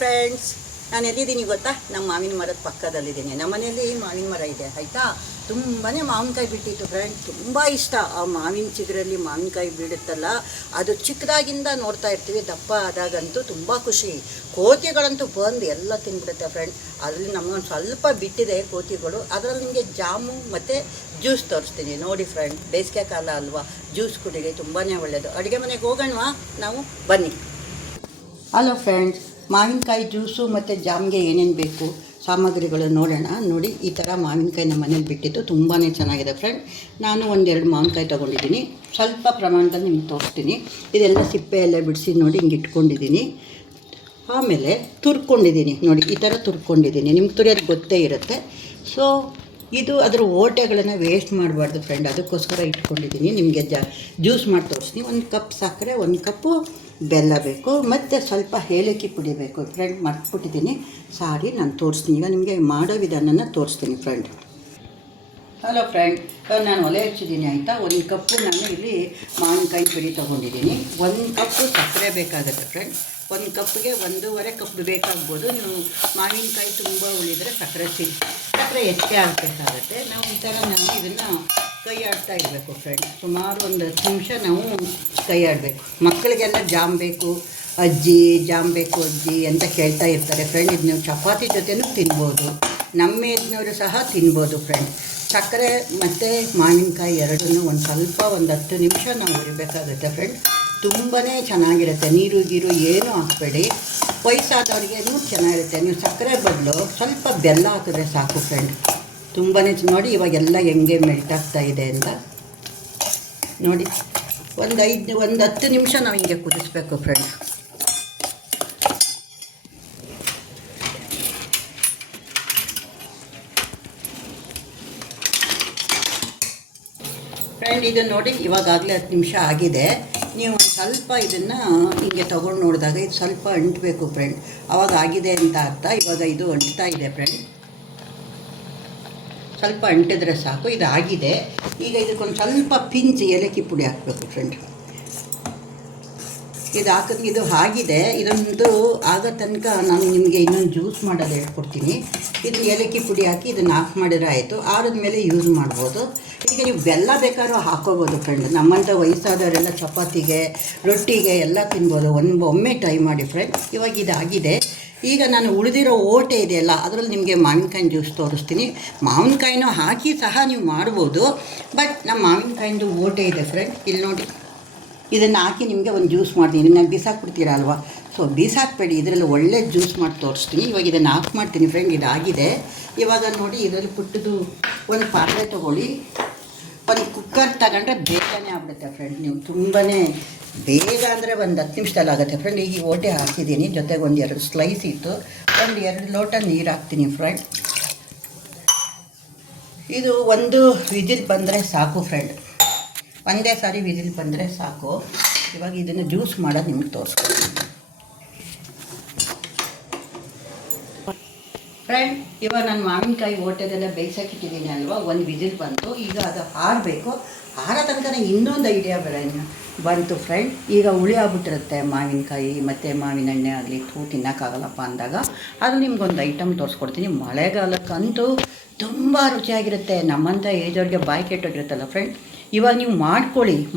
Friends, ನಾನು ಎಲ್ಲಿದ್ದೀನಿ ಗೊತ್ತಾ? ನಮ್ಮ ಮಾವಿನ ಮರದ ಪಕ್ಕದಲ್ಲಿದ್ದೀನಿ. ನಮ್ಮ ಮನೆಯಲ್ಲಿ ಮಾವಿನ ಮರ ಇದೆ ಆಯಿತಾ. ತುಂಬಾ ಮಾವಿನಕಾಯಿ ಬಿಟ್ಟಿತ್ತು ಫ್ರೆಂಡ್ಸ್. ತುಂಬ ಇಷ್ಟ ಆ ಮಾವಿನ ಚಿಗುರಲ್ಲಿ ಮಾವಿನಕಾಯಿ ಬೀಳುತ್ತಲ್ಲ, ಅದು ಚಿಕ್ಕದಾಗಿಂದ ನೋಡ್ತಾ ಇರ್ತೀವಿ. ದಪ್ಪ ಆದಾಗಂತೂ ತುಂಬ ಖುಷಿ. ಕೋತಿಗಳಂತೂ ಬಂದು ಎಲ್ಲ ತಿಂದ್ಬಿಡುತ್ತೆ ಫ್ರೆಂಡ್. ಅದರಲ್ಲಿ ನಮಗೊಂದು ಸ್ವಲ್ಪ ಬಿಟ್ಟಿದೆ ಕೋತಿಗಳು. ಅದರಲ್ಲಿ ನಿಮಗೆ ಜಾಮು ಮತ್ತು ಜ್ಯೂಸ್ ತೋರಿಸ್ತೀನಿ ನೋಡಿ ಫ್ರೆಂಡ್. ಬೇಸಿಗೆ ಕಾಲ ಅಲ್ವಾ, ಜ್ಯೂಸ್ ಕುಡಿಗೆ ತುಂಬಾ ಒಳ್ಳೆಯದು. ಅಡುಗೆ ಮನೆಗೆ ಹೋಗೋಣವಾ ನಾವು? ಬನ್ನಿ. ಹಲೋ ಫ್ರೆಂಡ್ಸ್, ಮಾವಿನಕಾಯಿ ಜ್ಯೂಸು ಮತ್ತು ಜಾಮ್ಗೆ ಏನೇನು ಬೇಕು ಸಾಮಗ್ರಿಗಳು ನೋಡೋಣ. ನೋಡಿ, ಈ ಥರ ಮಾವಿನಕಾಯಿ ನಮ್ಮ ಮನೇಲಿ ಬಿಟ್ಟಿದ್ದು ತುಂಬಾ ಚೆನ್ನಾಗಿದೆ ಫ್ರೆಂಡ್. ನಾನು ಒಂದೆರಡು ಮಾವಿನಕಾಯಿ ತೊಗೊಂಡಿದ್ದೀನಿ. ಸ್ವಲ್ಪ ಪ್ರಮಾಣದಲ್ಲಿ ನಿಮ್ಗೆ ತೋರಿಸ್ತೀನಿ. ಇದೆಲ್ಲ ಸಿಪ್ಪೆ ಎಲ್ಲ ಬಿಡಿಸಿ ನೋಡಿ ಹಿಂಗೆ ಇಟ್ಕೊಂಡಿದ್ದೀನಿ. ಆಮೇಲೆ ತುರ್ಕೊಂಡಿದ್ದೀನಿ ನೋಡಿ, ಈ ಥರ ತುರ್ಕೊಂಡಿದ್ದೀನಿ. ನಿಮ್ಗೆ ತುರಿಯೋದು ಗೊತ್ತೇ ಇರುತ್ತೆ. ಸೊ ಇದು ಅದರ ಓಟೆಗಳನ್ನು ವೇಸ್ಟ್ ಮಾಡಬಾರ್ದು ಫ್ರೆಂಡ್, ಅದಕ್ಕೋಸ್ಕರ ಇಟ್ಕೊಂಡಿದ್ದೀನಿ. ನಿಮಗೆ ಜ್ಯೂಸ್ ಮಾಡಿ ತೋರಿಸ್ತೀನಿ. ಒಂದು ಕಪ್ ಸಕ್ಕರೆ, ಒಂದು ಕಪ್ಪು ಬೆಲ್ಲ ಬೇಕು, ಮತ್ತು ಸ್ವಲ್ಪ ಏಲಕ್ಕಿ ಪುಡಿ ಬೇಕು ಫ್ರೆಂಡ್. ಮರ್ತ್ಬಿಟ್ಟಿದ್ದೀನಿ, ಸಾರಿ. ನಾನು ತೋರಿಸ್ತೀನಿ ಈಗ ನಿಮಗೆ ಮಾಡೋ ವಿಧಾನನ ತೋರಿಸ್ತೀನಿ ಫ್ರೆಂಡ್. ಹಲೋ ಫ್ರೆಂಡ್, ನಾನು ಒಲೆ ಹಚ್ಚಿದ್ದೀನಿ ಆಯಿತಾ. ಒಂದು ಕಪ್ಪು ನಾನು ಇಲ್ಲಿ ಮಾವಿನಕಾಯಿ ಪುಡಿ ತೊಗೊಂಡಿದ್ದೀನಿ. ಒಂದು ಕಪ್ಪು ಸಕ್ಕರೆ ಬೇಕಾಗುತ್ತೆ ಫ್ರೆಂಡ್. ಒಂದು ಕಪ್ಪಿಗೆ 1.5 ಕಪ್ ಬೇಕಾಗ್ಬೋದು. ನೀವು ಮಾವಿನಕಾಯಿ ತುಂಬ ಉಳಿದರೆ ಸಕ್ಕರೆ ಹೆಚ್ಚೆ ಹಾಕಬೇಕಾಗತ್ತೆ. ನಾವು ಈ ಥರ ಇದನ್ನು ಕೈ ಆಡ್ತಾ ಇರಬೇಕು ಫ್ರೆಂಡ್. ಸುಮಾರು ಒಂದು 10 ನಿಮಿಷ ನಾವು ಕೈ ಆಡಬೇಕು. ಮಕ್ಕಳಿಗೆಲ್ಲ ಜಾಮ್ ಬೇಕು ಅಜ್ಜಿ, ಜಾಮ್ ಬೇಕು ಅಜ್ಜಿ ಅಂತ ಕೇಳ್ತಾ ಇರ್ತಾರೆ ಫ್ರೆಂಡ್. ಇದು ನೀವು ಚಪಾತಿ ಜೊತೆನೂ ತಿನ್ಬೋದು, ನಮ್ಮ ಯಜ್ಞವರು ಸಹ ತಿನ್ಬೋದು ಫ್ರೆಂಡ್. ಸಕ್ಕರೆ ಮತ್ತು ಮಾವಿನಕಾಯಿ ಎರಡನ್ನೂ ಒಂದು 10 ನಿಮಿಷ ನಾವು ಹುರಿಬೇಕಾಗುತ್ತೆ ಫ್ರೆಂಡ್. ತುಂಬಾ ಚೆನ್ನಾಗಿರುತ್ತೆ. ನೀರು ಗೀರು ಏನೂ ಹಾಕಬೇಡಿ. ವಯಸ್ಸಾದವ್ರಿಗೇನು ಚೆನ್ನಾಗಿರುತ್ತೆ. ನೀವು ಸಕ್ಕರೆ ಬದಲು ಸ್ವಲ್ಪ ಬೆಲ್ಲ ಹಾಕಿದ್ರೆ ಸಾಕು ಫ್ರೆಂಡ್. ತುಂಬಾ ನೋಡಿ ಇವಾಗೆಲ್ಲ ಹೆಂಗೆ ಮೆಲ್ಟ್ ಆಗ್ತಾ ಇದೆ ಅಂತ ನೋಡಿ. ಒಂದು 10 ನಿಮಿಷ ನಾವು ಹಿಂಗೆ ಕುದಿಸ್ಬೇಕು ಫ್ರೆಂಡ್. ಫ್ರೆಂಡ್ ಇದು ನೋಡಿ, ಇವಾಗಲೇ 10 ನಿಮಿಷ ಆಗಿದೆ. ನೀವು ಒಂದು ಸ್ವಲ್ಪ ಇದನ್ನು ಹೀಗೆ ತೊಗೊಂಡು ನೋಡಿದಾಗ ಇದು ಸ್ವಲ್ಪ ಅಂಟಬೇಕು ಫ್ರೆಂಡ್. ಆವಾಗ ಆಗಿದೆ ಅಂತ ಅರ್ಥ. ಇವಾಗ ಇದು ಅಂಟ್ತಾ ಇದೆ ಫ್ರೆಂಡ್. ಸ್ವಲ್ಪ ಅಂಟಿದ್ರೆ ಸಾಕು, ಇದು ಆಗಿದೆ. ಈಗ ಇದಕ್ಕೊಂದು ಸ್ವಲ್ಪ ಪಿಂಚ್ ಏಲಕ್ಕಿ ಪುಡಿ ಹಾಕಬೇಕು ಫ್ರೆಂಡ್. ಇದು ಆಗಿದೆ. ಇದೊಂದು ಆಗೋ ತನಕ ನಾನು ನಿಮಗೆ ಇನ್ನೊಂದು ಜ್ಯೂಸ್ ಮಾಡೋದು ಹೇಳ್ಕೊಡ್ತೀನಿ. ಇದನ್ನ ಏಲಕ್ಕಿ ಪುಡಿ ಹಾಕಿ ಇದನ್ನು ಆಫ್ ಮಾಡಿದ್ರೆ ಆಯಿತು. ಆರಿದ ಮೇಲೆ ಯೂಸ್ ಮಾಡ್ಬೋದು. ಈಗ ನೀವು ಬೆಲ್ಲ ಬೇಕಾದ್ರೂ ಹಾಕೋಬೋದು ಫ್ರೆಂಡ್. ನಮ್ಮಂಥ ವಯಸ್ಸಾದವರೆಲ್ಲ ಚಪಾತಿಗೆ, ರೊಟ್ಟಿಗೆ ಎಲ್ಲ ತಿನ್ಬೋದು. ಒಮ್ಮೆ ಟ್ರೈ ಮಾಡಿ ಫ್ರೆಂಡ್. ಇವಾಗ ಇದಾಗಿದೆ. ಈಗ ನಾನು ಉಳಿದಿರೋ ಓಟೆ ಇದೆಯಲ್ಲ, ಅದರಲ್ಲಿ ನಿಮಗೆ ಮಾವಿನಕಾಯಿ ಜ್ಯೂಸ್ ತೋರಿಸ್ತೀನಿ. ಮಾವಿನಕಾಯಿನೂ ಹಾಕಿ ಸಹ ನೀವು ಮಾಡ್ಬೋದು, ಬಟ್ ನಮ್ಮ ಮಾವಿನಕಾಯಿಂದು ಓಟೆ ಇದೆ ಫ್ರೆಂಡ್. ಇಲ್ಲಿ ನೋಡಿ, ಇದನ್ನು ಹಾಕಿ ನಿಮಗೆ ಒಂದು ಜ್ಯೂಸ್ ಮಾಡ್ತೀನಿ. ನಾನು ಬೀಸಾಕ್ಬಿಡ್ತೀರಾ ಅಲ್ವಾ, ಸೊ ಬೀಸಾಕಬೇಡಿ. ಇದರಲ್ಲಿ ಒಳ್ಳೆ ಜ್ಯೂಸ್ ಮಾಡಿ ತೋರಿಸ್ತೀನಿ. ಇವಾಗ ಇದನ್ನು ಆಫ್ ಮಾಡ್ತೀನಿ ಫ್ರೆಂಡ್. ಇದಾಗಿದೆ. ಇವಾಗ ನೋಡಿ, ಇದರಲ್ಲಿ ಪುಟ್ಟದು ಒಂದು ಪಾತ್ರೆ ತೊಗೊಳ್ಳಿ. ಒಂದು ಕುಕ್ಕರ್ ತಗೊಂಡ್ರೆ ಬೇಗನೆ ಆಗ್ಬಿಡುತ್ತೆ ಫ್ರೆಂಡ್. ನೀವು ತುಂಬಾ ಬೇಗ ಅಂದರೆ ಒಂದು 10 ನಿಮಿಷದಲ್ಲಿ ಆಗುತ್ತೆ ಫ್ರೆಂಡ್. ಈಗ ಓಟೆ ಹಾಕಿದ್ದೀನಿ, ಜೊತೆಗೆ ಒಂದು 2 ಸ್ಲೈಸ್ ಇತ್ತು. ಒಂದು 2 ಲೋಟ ನೀರು ಹಾಕ್ತೀನಿ ಫ್ರೆಂಡ್. ಇದು ಒಂದು ವಿಜಿಲ್ ಬಂದರೆ ಸಾಕು ಫ್ರೆಂಡ್. ಒಂದೇ ಸಾರಿ ವಿಜಿಲ್ ಬಂದರೆ ಸಾಕು. ಇವಾಗ ಇದನ್ನು ಜ್ಯೂಸ್ ಮಾಡೋದು ನಿಮ್ಗೆ ತೋರಿಸ್ಕೊಡ್ತೀನಿ ಫ್ರೆಂಡ್. ಇವಾಗ ನಾನು ಮಾವಿನಕಾಯಿ ಓಟೆದೆಲ್ಲ ಬೇಯಿಸೋಕ್ಕಿಟ್ಟಿದ್ದೀನಿ ಅಲ್ವಾ, ಒಂದು ವಿಜಿಲ್ ಬಂತು. ಈಗ ಅದು ಆರಬೇಕು. ಆರೋ ತನಕ ನನಗೆ ಇನ್ನೊಂದು ಐಡಿಯಾ ಬಂತು ಫ್ರೆಂಡ್. ಈಗ ಹುಳಿ ಆಗ್ಬಿಟ್ಟಿರುತ್ತೆ ಮಾವಿನಕಾಯಿ ಮತ್ತು ಮಾವಿನ ಎಣ್ಣೆ ಆಗಲಿ, ತಿನ್ನೋಕ್ಕಾಗಲ್ಲಪ್ಪ ಅಂದಾಗ ಅದು ನಿಮ್ಗೊಂದು ಐಟಮ್ ತೋರಿಸ್ಕೊಡ್ತೀನಿ. ಮಳೆಗಾಲಕ್ಕಂತೂ ತುಂಬ ರುಚಿಯಾಗಿರುತ್ತೆ. ನಮ್ಮಂಥ ಏಜವ್ರಿಗೆ ಬಾಯಿ ಕೆಟ್ಟೋಗಿರುತ್ತಲ್ಲ ಫ್ರೆಂಡ್. ಇವಾಗ ನೀವು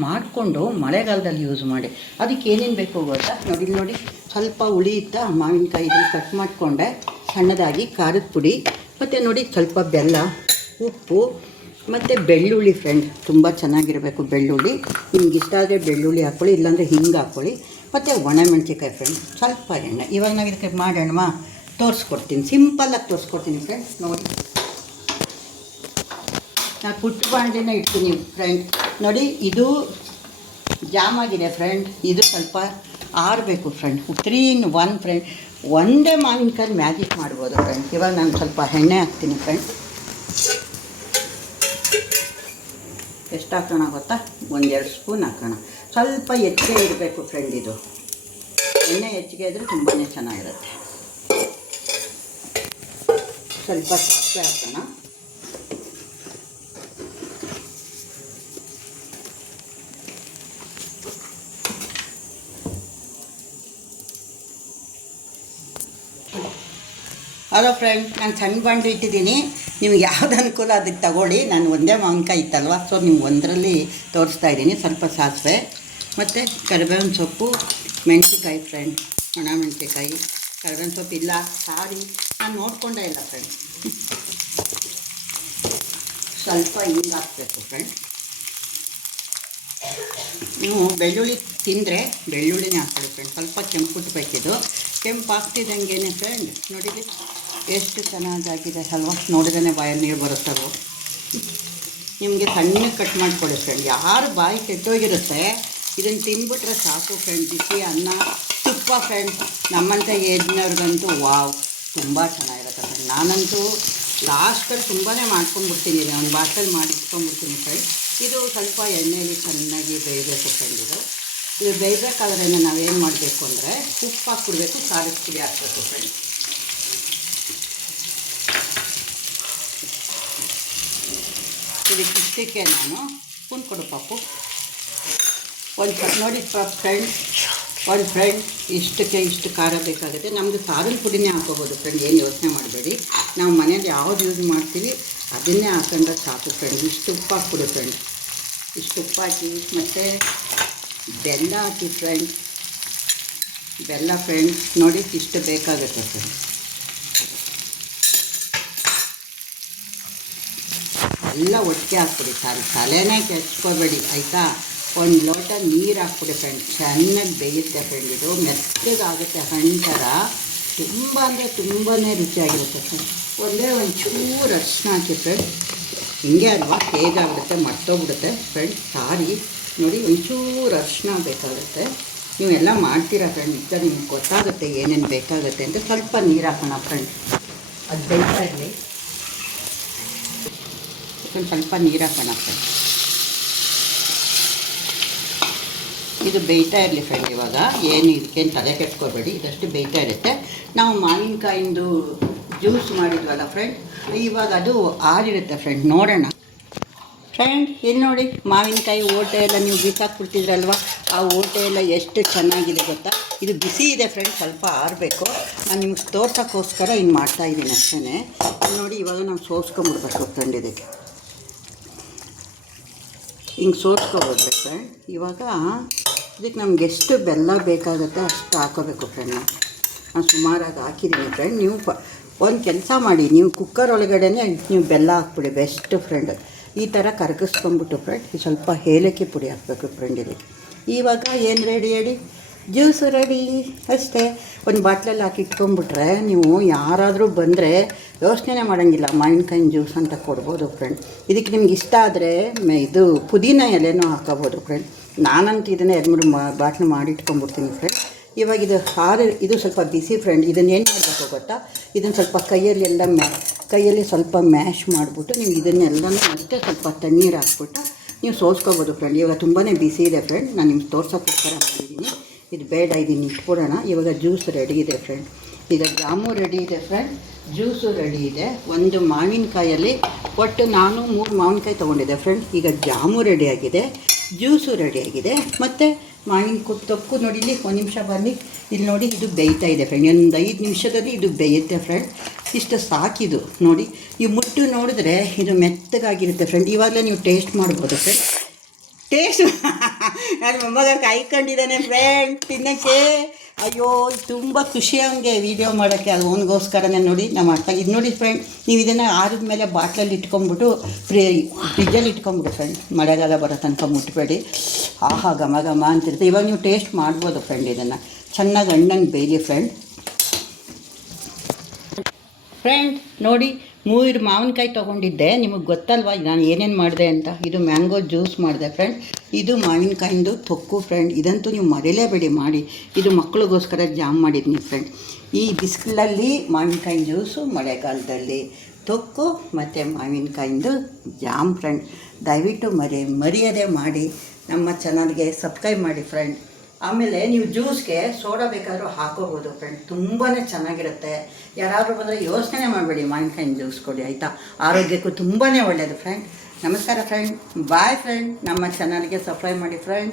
ಮಾಡಿಕೊಂಡು ಮಳೆಗಾಲದಲ್ಲಿ ಯೂಸ್ ಮಾಡಿ. ಅದಕ್ಕೆ ಏನೇನು ಬೇಕು ಗೊತ್ತಾ? ನೋಡಿ, ಸ್ವಲ್ಪ ಹುಳಿ ಇದ್ದ ಮಾವಿನಕಾಯಿ ಕಟ್ ಮಾಡಿಕೊಂಡೆ ಸಣ್ಣದಾಗಿ, ಖಾರದ ಪುಡಿ, ಮತ್ತು ನೋಡಿ ಸ್ವಲ್ಪ ಬೆಲ್ಲ, ಉಪ್ಪು ಮತ್ತು ಬೆಳ್ಳುಳ್ಳಿ ಫ್ರೆಂಡ್. ತುಂಬ ಚೆನ್ನಾಗಿರಬೇಕು ಬೆಳ್ಳುಳ್ಳಿ. ನಿಮ್ಗೆ ಇಷ್ಟ ಆದರೆ ಬೆಳ್ಳುಳ್ಳಿ ಹಾಕ್ಕೊಳ್ಳಿ, ಇಲ್ಲಾಂದರೆ ಹಿಂಗೆ ಹಾಕ್ಕೊಳ್ಳಿ, ಮತ್ತು ಒಣಮೆಣಸಿನ್ಕಾಯಿ ಫ್ರೆಂಡ್, ಸ್ವಲ್ಪ ಎಣ್ಣೆ. ಇವಾಗ ನಾವು ಇದಕ್ಕೆ ಮಾಡೋಣವಾ? ತೋರಿಸ್ಕೊಡ್ತೀನಿ, ಸಿಂಪಲ್ಲಾಗಿ ತೋರಿಸ್ಕೊಡ್ತೀನಿ ಫ್ರೆಂಡ್. ನೋಡಿ, ನಾನು ಪುಟ್ಟ ಬಾಣಲೆನ ಇಡ್ತೀನಿ ಫ್ರೆಂಡ್. ನೋಡಿ, ಇದು ಜಾಮ್ ಆಗಿದೆ ಫ್ರೆಂಡ್. ಇದು ಸ್ವಲ್ಪ ಆರಬೇಕು ಫ್ರೆಂಡ್. 3 in 1 friend. ಒಂದೇ ಮಾವಿನಕಾಯಿ ಮ್ಯಾಜಿಕ್ ಮಾಡ್ಬೋದು ಫ್ರೆಂಡ್. ಇವಾಗ ನಾನು ಸ್ವಲ್ಪ ಎಣ್ಣೆ ಹಾಕ್ತೀನಿ ಫ್ರೆಂಡ್. ಎಷ್ಟು ಹಾಕೋಣ ಗೊತ್ತಾ? 1-2 ಸ್ಪೂನ್ ಹಾಕೋಣ. ಸ್ವಲ್ಪ ಹೆಚ್ಚಿಗೆ ಇರಬೇಕು ಫ್ರೆಂಡ್. ಇದು ಎಣ್ಣೆ ಹೆಚ್ಚಿಗೆ ಇದ್ದರೆ ತುಂಬಾ ಚೆನ್ನಾಗಿರುತ್ತೆ. ಸ್ವಲ್ಪ ಸಾಸಿವೆ ಹಾಕೋಣ. ಹಲೋ ಫ್ರೆಂಡ್, ನಾನು ಸಣ್ಣ ಬಾಂಡ್ಲಿ ಇಟ್ಟಿದ್ದೀನಿ. ನಿಮ್ಗೆ ಯಾವ್ದು ಅನುಕೂಲ ಅದಕ್ಕೆ ತಗೊಳ್ಳಿ. ನಾನು ಒಂದೇ ಮಾವಿನಕಾಯಿ ಇತ್ತಲ್ವ, ಸೊ ನಿಮ್ಗೆ ಒಂದರಲ್ಲಿ ತೋರಿಸ್ತಾ ಇದ್ದೀನಿ. ಸ್ವಲ್ಪ ಸಾಸಿವೆ ಮತ್ತು ಕರಿಬೇವಿನ ಸೊಪ್ಪು, ಮೆಣಸಿನ್ಕಾಯಿ ಫ್ರೆಂಡ್, ಒಣ ಮೆಣಸಿನ್ಕಾಯಿ, ಕರಿಬೇವಿನ ಸೊಪ್ಪು ಇಲ್ಲ ಸಾರಿ ನಾನು ನೋಡ್ಕೊಂಡೇ ಇಲ್ಲ ಫ್ರೆಂಡ್. ಸ್ವಲ್ಪ ಹಿಂಗೆ ಹಾಕಬೇಕು ಫ್ರೆಂಡ್. ನೀವು ಬೆಳ್ಳುಳ್ಳಿ ತಿಂದರೆ ಬೆಳ್ಳುಳ್ಳಿನೇ ಹಾಕ್ಕೊಳ್ಳಿ ಫ್ರೆಂಡ್. ಸ್ವಲ್ಪ ಕೆಂಪುಟ್ಬೇಕಿದು. ಕೆಂಪು ಆಗ್ತಿದ್ದಂಗೆ ಫ್ರೆಂಡ್ ನೋಡಿರಿ ಎಷ್ಟು ಚೆನ್ನಾಗಾಗಿದೆ ಅಲ್ವಾ. ನೋಡಿದ್ರೆ ಬಾಯಲ್ಲಿ ನೀರು ಬರುತ್ತಲ್ವ. ನಿಮಗೆ ಸಣ್ಣಗೆ ಕಟ್ ಮಾಡಿಕೊಡಿ ಫ್ರೆಂಡ್. ಯಾರು ಬಾಯಿ ಕೆಟ್ಟೋಗಿರುತ್ತೆ ಇದನ್ನು ತಿಂದ್ಬಿಟ್ರೆ ಸಾಕು ಫ್ರೆಂಡ್. ಬಿಸಿ ಅನ್ನ ತುಪ್ಪ ಫ್ರೆಂಡ್. ನಮ್ಮಂಥ ಏಜ್ನವ್ರಿಗಂತೂ ವಾವ್ ತುಂಬ ಚೆನ್ನಾಗಿರುತ್ತೆ ಫ್ರೆಂಡ್. ನಾನಂತೂ ಲಾಸ್ಟಲ್ಲಿ ತುಂಬಾ ಮಾಡ್ಕೊಂಡ್ಬಿಡ್ತೀನಿ. ಒಂದು ಬಾಟಲ್ಲಿ ಮಾಡಿ ಇಟ್ಕೊಂಡ್ಬಿಡ್ತೀನಿ ಫ್ರೆಂಡ್. ಇದು ಸ್ವಲ್ಪ ಎಣ್ಣೆಯಲ್ಲಿ ಚೆನ್ನಾಗಿ ಬೇಯಬೇಕು ಫ್ರೆಂಡ್. ಇದು ಬೇಯಬೇಕಾದ್ರೆ ನಾವೇನು ಮಾಡಬೇಕು ಅಂದರೆ ಉಪ್ಪು ಹಾಕ್ಬಿಡ್ಬೇಕು, ಖಾರದ ಪುಡಿ ಹಾಕಬೇಕು ಫ್ರೆಂಡ್. ಇದಕ್ಕೆ ಇಷ್ಟಕ್ಕೆ ನಾನು ಸ್ಪೂನ್ ಕೊಡು ಪಾಪು. ಒಂದು ನೋಡಿ ಫ್ರೆಂಡ್ ಇಷ್ಟಕ್ಕೆ ಇಷ್ಟು ಖಾರ ಬೇಕಾಗುತ್ತೆ. ನಮ್ಮದು ಖಾರದ ಪುಡಿನೇ ಹಾಕೋಬೋದು ಫ್ರೆಂಡ್, ಏನು ಯೋಚನೆ ಮಾಡಬೇಡಿ. ನಾವು ಮನೇಲಿ ಯಾವ್ದು ಯೂಸ್ ಮಾಡ್ತೀವಿ ಅದನ್ನೇ ಹಾಕೊಂಡ್ರೆ ಸಾಕು ಫ್ರೆಂಡ್. ಇಷ್ಟು ಉಪ್ಪು ಹಾಕ್ಬಿಡು ಫ್ರೆಂಡ್. ಇಷ್ಟು ಉಪ್ಪು ಹಾಕಿ ಮತ್ತು ಬೆಲ್ಲ ಹಾಕಿ ಫ್ರೆಂಡ್. ಬೆಲ್ಲ ಫ್ರೆಂಡ್ ನೋಡಿ ಇಷ್ಟು ಬೇಕಾಗುತ್ತೆ ಫ್ರೆಂಡ್. ಎಲ್ಲ ಒಟ್ಟಿಗೆ ಹಾಕ್ಬಿಡಿ, ತಲೆನೇ ಕೆಚ್ಕೋಬೇಡಿ ಆಯಿತಾ. ಒಂದು ಲೋಟ ನೀರು ಹಾಕ್ಬಿಡಿ ಫ್ರೆಂಡ್. ಚೆನ್ನಾಗಿ ಬೇಯುತ್ತೆ ಫ್ರೆಂಡ್. ಇದು ಮೆತ್ತಗಾಗುತ್ತೆ ಹಣ್ಣು ಥರ. ತುಂಬ ಅಂದರೆ ತುಂಬಾ ರುಚಿಯಾಗಿರುತ್ತೆ ಫ್ರೆಂಡ್. ಒಂಚೂರು ಅರಿಶಿನ ಹಾಕಿ ಫ್ರೆಂಡ್. ಹಿಂಗೆ ಅಲ್ವಾ ಹೇಗಾಗುತ್ತೆ ಮರ್ತೋಗ್ಬಿಡುತ್ತೆ ಫ್ರೆಂಡ್, ಸಾರಿ. ನೋಡಿ ಒಂಚೂರು ಅರಿಶಿನ ಬೇಕಾಗುತ್ತೆ. ನೀವು ಎಲ್ಲ ಮಾಡ್ತೀರಾ ಫ್ರೆಂಡ್, ಈಗ ನಿಮ್ಗೆ ಗೊತ್ತಾಗುತ್ತೆ ಏನೇನು ಬೇಕಾಗುತ್ತೆ ಅಂತ. ಸ್ವಲ್ಪ ನೀರು ಹಾಕೋಣ ಫ್ರೆಂಡ್, ಅದು ಬೇಯ್ತಾ ಇರಲಿ. ಸ್ವಲ್ಪ ನೀರು ಹಾಕೋಣ ಫ್ರೆಂಡ್. ಇದು ಬೇಯ್ತಾ ಇರಲಿ ಫ್ರೆಂಡ್. ಇವಾಗ ಏನು ಇದಕ್ಕೇನು ತಲೆ ಕೆಟ್ಕೋಬೇಡಿ, ಇದಷ್ಟು ಬೇಯ್ತಾ ಇರುತ್ತೆ. ನಾವು ಮಾವಿನಕಾಯಿಂದು ಜ್ಯೂಸ್ ಮಾಡಿದ್ವಲ್ಲ ಫ್ರೆಂಡ್, ಇವಾಗ ಅದು ಆರಿರುತ್ತೆ ಫ್ರೆಂಡ್. ನೋಡೋಣ ಫ್ರೆಂಡ್. ಇಲ್ಲಿ ನೋಡಿ ಮಾವಿನಕಾಯಿ ಓಟೆ ಎಲ್ಲ ನೀವು ಬಿಸಾಕ್ಬಿಡ್ತಿದ್ರಲ್ವ, ಆ ಓಟೆ ಎಲ್ಲ ಎಷ್ಟು ಚೆನ್ನಾಗಿದೆ ಗೊತ್ತಾ. ಇದು ಬಿಸಿ ಇದೆ ಫ್ರೆಂಡ್, ಸ್ವಲ್ಪ ಆರಬೇಕು. ನಾನು ನಿಮ್ಗೆ ತೋರ್ಸೋಕ್ಕೋಸ್ಕರ ಹಿಂಗೆ ಮಾಡ್ತಾಯಿದ್ದೀನಿ ಅಷ್ಟೇ. ನೋಡಿ ಇವಾಗ ನಾವು ಸೋಸ್ಕೊಂಬಿಡ್ಬೇಕು ಫ್ರೆಂಡ್. ಹಿಂಗೆ ಸೋಸ್ಕೊಬೋದು ಫ್ರೆಂಡ್. ಇವಾಗ ಇದಕ್ಕೆ ನಮ್ಗೆ ಎಷ್ಟು ಬೆಲ್ಲ ಬೇಕಾಗುತ್ತೆ ಅಷ್ಟು ಹಾಕೋಬೇಕು ಫ್ರೆಂಡ್. ನಾನು ಸುಮಾರಾಗಿ ಹಾಕಿದ್ದೀನಿ ಫ್ರೆಂಡ್. ನೀವು ಒಂದು ಕೆಲಸ ಮಾಡಿ, ನೀವು ಕುಕ್ಕರ್ ಒಳಗಡೆ ನೀವು ಬೆಲ್ಲ ಹಾಕ್ಬಿಡಿ ಬೆಸ್ಟ್ ಫ್ರೆಂಡ್. ಈ ಥರ ಕರಗಿಸ್ಕೊಂಬಿಟ್ಟು ಫ್ರೆಂಡ್ ಸ್ವಲ್ಪ ಏಲಕ್ಕಿ ಪುಡಿ ಹಾಕಬೇಕು ಫ್ರೆಂಡ್ ಇದಕ್ಕೆ. ಇವಾಗ ಏನು ರೆಡಿ ಹೇಳಿ, ಜ್ಯೂಸು ರೆಡಿ ಅಷ್ಟೇ. ಒಂದು ಬಾಟ್ಲಲ್ಲಿ ಹಾಕಿ ಇಟ್ಕೊಂಡ್ಬಿಟ್ರೆ ನೀವು ಯಾರಾದರೂ ಬಂದರೆ ಯೋಚನೆ ಮಾಡೋಂಗಿಲ್ಲ, ಮಾವಿನಕಾಯಿನ ಜ್ಯೂಸ್ ಅಂತ ಕೊಡ್ಬೋದು ಫ್ರೆಂಡ್. ಇದಕ್ಕೆ ನಿಮ್ಗೆ ಇಷ್ಟ ಆದರೆ ಇದು ಪುದೀನ ಎಲೆನೂ ಹಾಕೋಬೋದು ಫ್ರೆಂಡ್. ನಾನಂತೂ ಇದನ್ನು 2-3 ಬಾಟ್ಲು ಮಾಡಿ ಇಟ್ಕೊಂಡ್ಬಿಡ್ತೀನಿ ಫ್ರೆಂಡ್. ಇವಾಗ ಇದು ಸ್ವಲ್ಪ ಬಿಸಿ ಫ್ರೆಂಡ್. ಇದನ್ನೇನು ಮಾಡಬೇಕು ಗೊತ್ತಾ, ಇದನ್ನು ಸ್ವಲ್ಪ ಕೈಯಲ್ಲಿ ಸ್ವಲ್ಪ ಮ್ಯಾಶ್ ಮಾಡಿಬಿಟ್ಟು ನೀವು ಇದನ್ನೆಲ್ಲನೂ ಮತ್ತೆ ಸ್ವಲ್ಪ ತಣ್ಣೀರು ಹಾಕ್ಬಿಟ್ಟು ನೀವು ಸೋಸ್ಕೋಬೋದು ಫ್ರೆಂಡ್. ಇವಾಗ ತುಂಬಾ ಬಿಸಿ ಇದೆ ಫ್ರೆಂಡ್, ನಾನು ನಿಮ್ಗೆ ತೋರ್ಸೋಕ್ಕೋಸ್ಕರ ಮಾಡಿದ್ದೀನಿ. ಇದು ಬೇಡ, ಇದನ್ನು ಇಟ್ಬಿಡೋಣ. ಇವಾಗ ಜ್ಯೂಸ್ ರೆಡಿ ಇದೆ ಫ್ರೆಂಡ್. ಈಗ ಜಾಮು ರೆಡಿ ಇದೆ ಫ್ರೆಂಡ್, ಜ್ಯೂಸು ರೆಡಿ ಇದೆ. ಒಂದು ಮಾವಿನಕಾಯಲ್ಲಿ ಒಟ್ಟು ನಾನು 3 ಮಾವಿನಕಾಯಿ ತೊಗೊಂಡಿದ್ದೆ ಫ್ರೆಂಡ್. ಈಗ ಜಾಮು ರೆಡಿಯಾಗಿದೆ, ಜ್ಯೂಸು ರೆಡಿಯಾಗಿದೆ, ಮತ್ತು ಮಾವಿನ ತೊಕ್ಕು ನೋಡಿ. ಇಲ್ಲಿ 1 ನಿಮಿಷ ಬನ್ನಿ, ಇಲ್ಲಿ ನೋಡಿ ಇದು ಬೇಯ್ತಾ ಇದೆ ಫ್ರೆಂಡ್. ಒಂದು 5 ನಿಮಿಷದಲ್ಲಿ ಇದು ಬೇಯುತ್ತೆ ಫ್ರೆಂಡ್. ಇಷ್ಟು ಸಾಕಿದು ನೋಡಿ. ನೀವು ಮುಟ್ಟು ನೋಡಿದ್ರೆ ಇದು ಮೆತ್ತಗಾಗಿರುತ್ತೆ ಫ್ರೆಂಡ್. ಇವಾಗಲೇ ನೀವು ಟೇಸ್ಟ್ ಮಾಡ್ಬೋದು ಫ್ರೆಂಡ್. ನನ್ನ ಮೊಮ್ಮಗ ಕಾಯ್ಕೊಂಡಿದ್ದಾನೆ ಫ್ರೆಂಡ್ ತಿನ್ನೋಕ್ಕೆ. ಅಯ್ಯೋ ತುಂಬ ಖುಷಿ ಹಂಗೆ ವೀಡಿಯೋ ಮಾಡೋಕ್ಕೆ, ಅದು ಅವನಿಗೋಸ್ಕರನೇ ನೋಡಿ ನಮ್ಮ ಅರ್ಥ. ಇದು ನೋಡಿ ಫ್ರೆಂಡ್, ನೀವು ಇದನ್ನು ಆರಿದ ಮೇಲೆ ಬಾಟ್ಲಲ್ಲಿ ಇಟ್ಕೊಂಬಿಟ್ಟು ಫ್ರಿಜ್ಜಲ್ಲಿ ಇಟ್ಕೊಂಬಿಡು ಫ್ರೆಂಡ್. ಮಳೆಗಾಲ ಬರೋ ತನಕ ಮುಟ್ಟಬೇಡಿ. ಆಹಾ ಘಮ ಘಮ ಅಂತಿರುತ್ತೆ. ಇವಾಗ ನೀವು ಟೇಸ್ಟ್ ಮಾಡ್ಬೋದು ಫ್ರೆಂಡ್. ಇದನ್ನು ಚೆನ್ನಾಗಿ ಹಣ್ಣಂಗೆ ಬೇಯಲಿ ಫ್ರೆಂಡ್. ನೋಡಿ 3 ಮಾವಿನಕಾಯಿ ತೊಗೊಂಡಿದ್ದೆ. ನಿಮಗೆ ಗೊತ್ತಲ್ವ ನಾನು ಏನೇನು ಮಾಡಿದೆ ಅಂತ. ಇದು ಮ್ಯಾಂಗೋ ಜ್ಯೂಸ್ ಮಾಡಿದೆ ಫ್ರೆಂಡ್. ಇದು ಮಾವಿನಕಾಯಿಂದು ತೊಕ್ಕು ಫ್ರೆಂಡ್. ಇದಂತೂ ನೀವು ಮರೆಯಲೇಬೇಡಿ ಮಾಡಿ. ಇದು ಮಕ್ಕಳಿಗೋಸ್ಕರ ಜಾಮ್ ಮಾಡಿದ್ದೀನಿ ಫ್ರೆಂಡ್. ಈ ಬಿಸಿಲಲ್ಲಿ ಮಾವಿನಕಾಯಿನ ಜ್ಯೂಸು, ಮಳೆಗಾಲದಲ್ಲಿ ತೊಕ್ಕು ಮತ್ತು ಮಾವಿನಕಾಯಿಂದು ಜಾಮ್ ಫ್ರೆಂಡ್. ದಯವಿಟ್ಟು ಮರೆಯದೇ ಮಾಡಿ. ನಮ್ಮ ಚಾನಲ್ಗೆ ಸಬ್ಸ್ಕ್ರೈಬ್ ಮಾಡಿ ಫ್ರೆಂಡ್. ಆಮೇಲೆ ನೀವು ಜ್ಯೂಸ್ಗೆ ಸೋಡಾ ಬೇಕಾದರೂ ಹಾಕೋಬೋದು ಫ್ರೆಂಡ್. ತುಂಬಾ ಚೆನ್ನಾಗಿರುತ್ತೆ. ಯಾರಾದರೂ ಬಂದರೆ ಯೋಚನೆ ಮಾಡಬೇಡಿ, ಮಾವಿನಕಾಯಿನ ಜ್ಯೂಸ್ ಕೊಡಿ ಆಯಿತಾ. ಆರೋಗ್ಯಕ್ಕೂ ತುಂಬಾ ಒಳ್ಳೆಯದು ಫ್ರೆಂಡ್. ನಮಸ್ಕಾರ ಫ್ರೆಂಡ್, ಬಾಯ್ ಫ್ರೆಂಡ್. ನಮ್ಮ ಚಾನಲ್ಗೆ ಸಬ್ಸ್ಕ್ರೈಬ್ ಮಾಡಿ ಫ್ರೆಂಡ್.